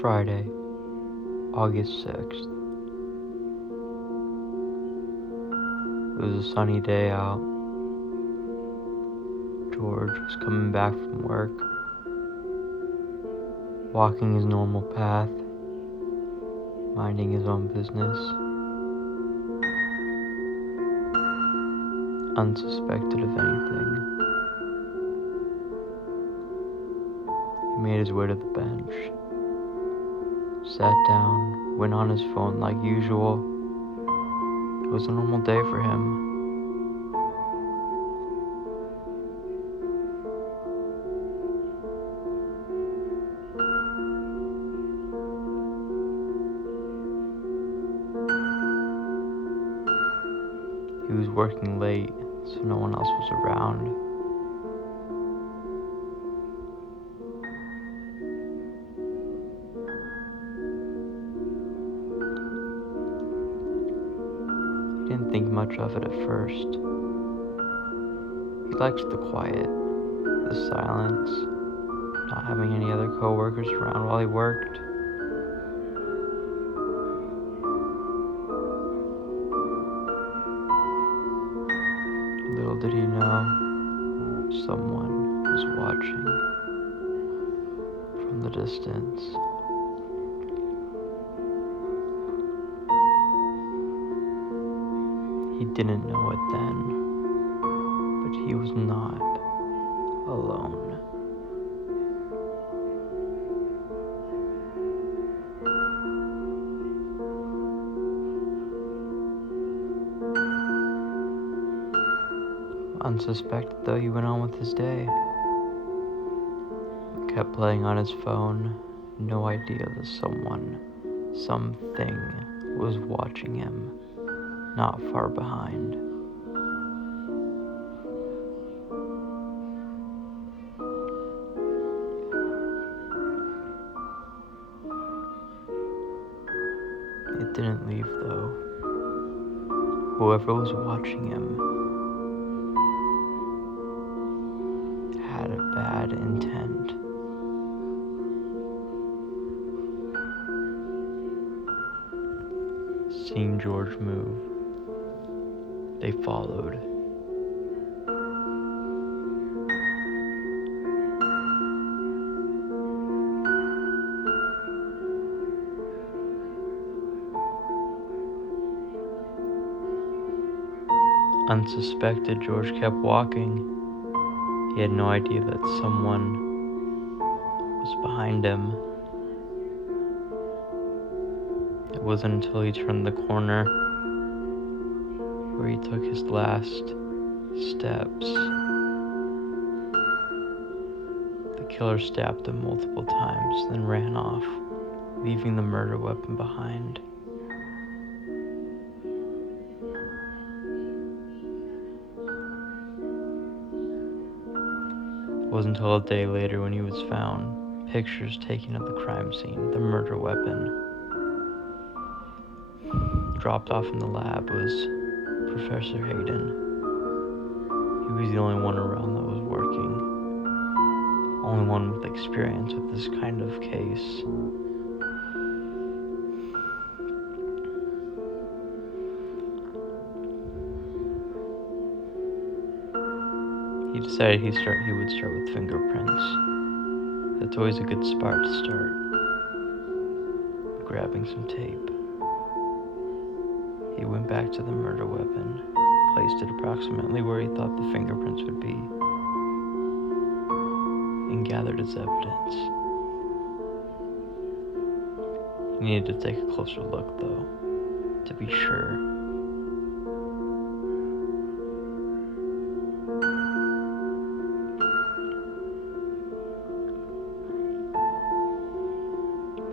Friday, August 6th. It was a sunny day out. George was coming back from work, walking his normal path, minding his own business, unsuspected of anything. He made his way to the bench, sat down, went on his phone like usual. It was a normal day for him. He was working late, so no one else was around. He didn't think much of it at first. He liked the quiet, the silence, not having any other coworkers around while he worked. Little did he know, someone was watching from the distance. He didn't know it then, but he was not alone. Unsuspected though, he went on with his day. Kept playing on his phone, no idea that someone, something was watching him, not far behind. It didn't leave though. Whoever was watching him had a bad intent. Seeing George move, they followed. Unsuspected, George kept walking. He had no idea that someone was behind him. It wasn't until he turned the corner where he took his last steps. The killer stabbed him multiple times, then ran off, leaving the murder weapon behind. It wasn't until a day later when he was found, pictures taken of the crime scene, the murder weapon. Dropped off in the lab was Professor Hayden. He was the only one around that was working, only one with experience with this kind of case. He decided he would start with fingerprints. That's always a good spot to start. Grabbing some tape. He went back to the murder weapon, placed it approximately where he thought the fingerprints would be, and gathered its evidence. He needed to take a closer look though, to be sure.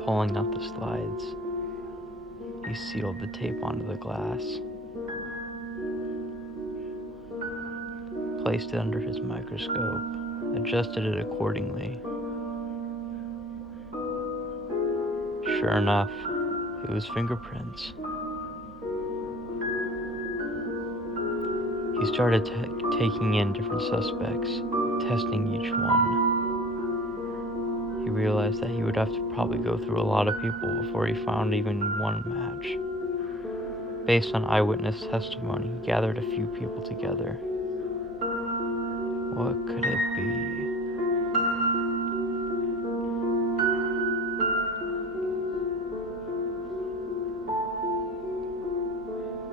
Pulling out the slides, he sealed the tape onto the glass, placed it under his microscope, adjusted it accordingly. Sure enough, it was fingerprints. He started taking in different suspects, testing each one. He he realized that he would have to probably go through a lot of people before he found even one match. Based on eyewitness testimony, he gathered a few people together. What could it be?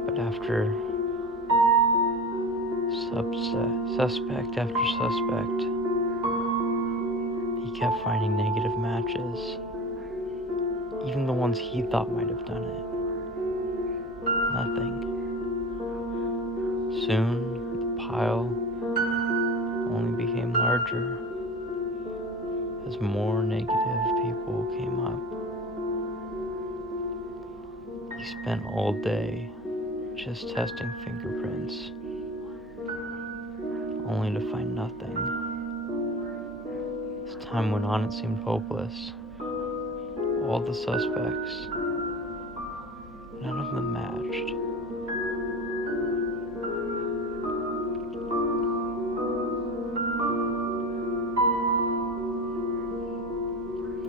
But after suspect after suspect, he kept finding negative matches. Even the ones he thought might have done it. Nothing. Soon, the pile only became larger as more negative people came up. He spent all day just testing fingerprints, only to find nothing. As time went on, it seemed hopeless. All the suspects, none of them matched.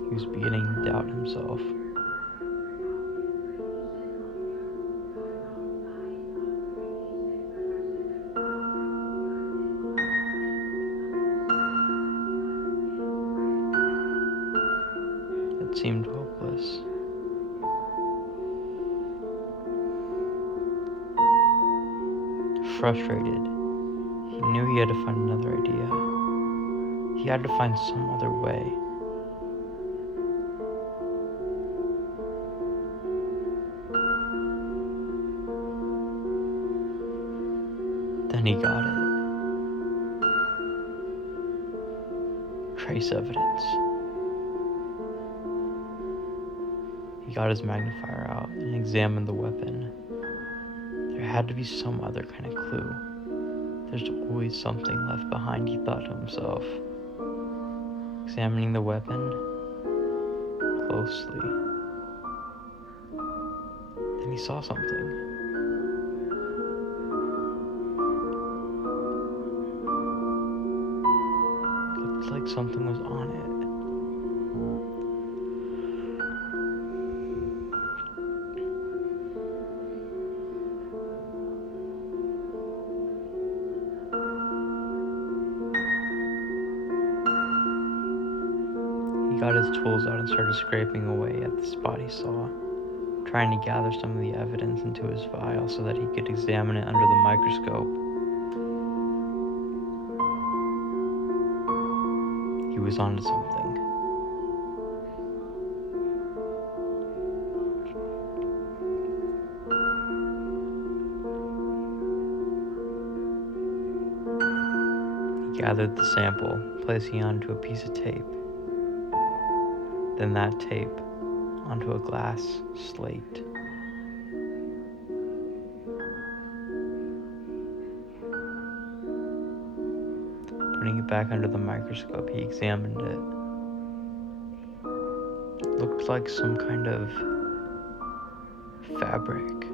He was beginning to doubt himself. It seemed hopeless. Frustrated, he knew he had to find another idea. He had to find some other way. Then he got it. Trace evidence. He got his magnifier out and examined the weapon. There had to be some other kind of clue. There's always something left behind, he thought to himself. Examining the weapon closely. Then he saw something. Looked like something was on it. He got his tools out and started scraping away at the spot he saw, trying to gather some of the evidence into his file so that he could examine it under the microscope. He was onto something. He gathered the sample, placing it onto a piece of tape. Then that tape onto a glass slate. Putting it back under the microscope, he examined it. It looked like some kind of fabric.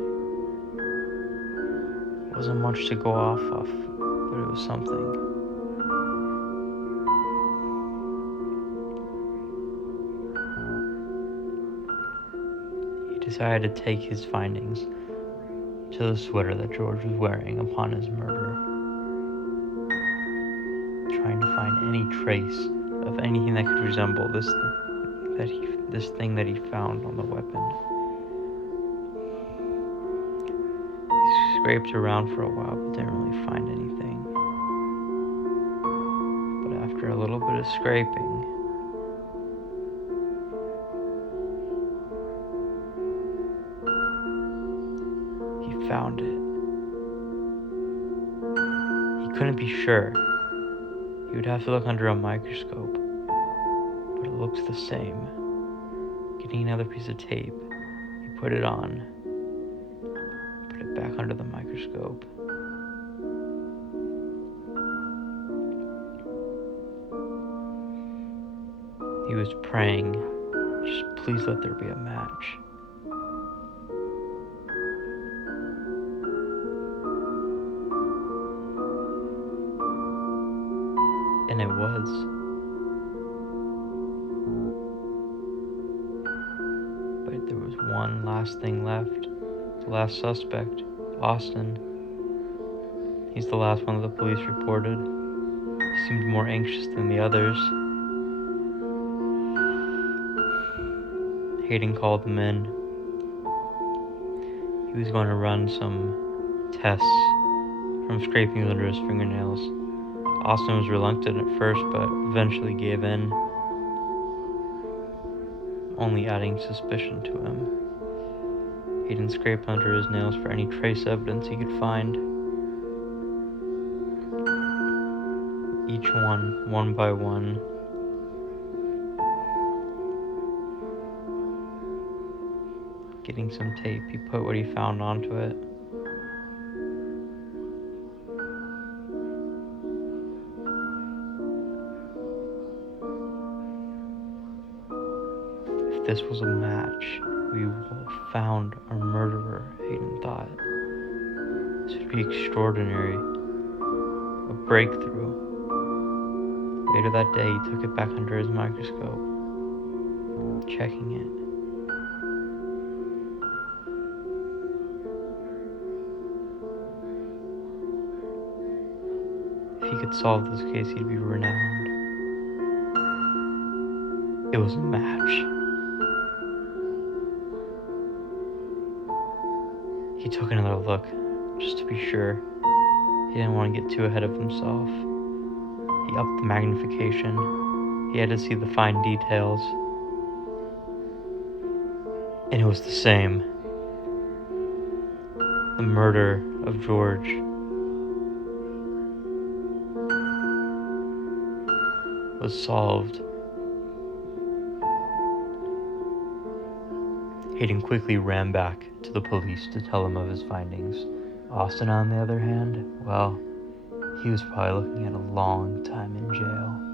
It wasn't much to go off of, but it was something. He decided to take his findings to the sweater that George was wearing upon his murder, trying to find any trace of anything that could resemble this thing that he found on the weapon. He scraped around for a while but didn't really find anything. But after a little bit of scraping, he found it. He couldn't be sure. He would have to look under a microscope, but it looked the same. Getting another piece of tape, he put it on, put it back under the microscope. He was praying, just please let there be a match. And it was. There was one last thing left. The last suspect, Austin. He's the last one that the police reported. He seemed more anxious than the others. Hayden called them in. He was going to run some tests from scrapings under his fingernails. Austin was reluctant at first, but eventually gave in, only adding suspicion to him. Hayden scraped under his nails for any trace evidence he could find. Each one by one. Getting some tape, he put what he found onto it. If this was a match, we will have found our murderer, Hayden thought. This would be extraordinary. A breakthrough. Later that day, he took it back under his microscope, checking it. If he could solve this case, he'd be renowned. It was a match. He took another look, just to be sure. He didn't want to get too ahead of himself. He upped the magnification. He had to see the fine details. And it was the same. The murder of George. Was solved. Hayden quickly ran back to the police to tell them of his findings. Austin, on the other hand, well, he was probably looking at a long time in jail.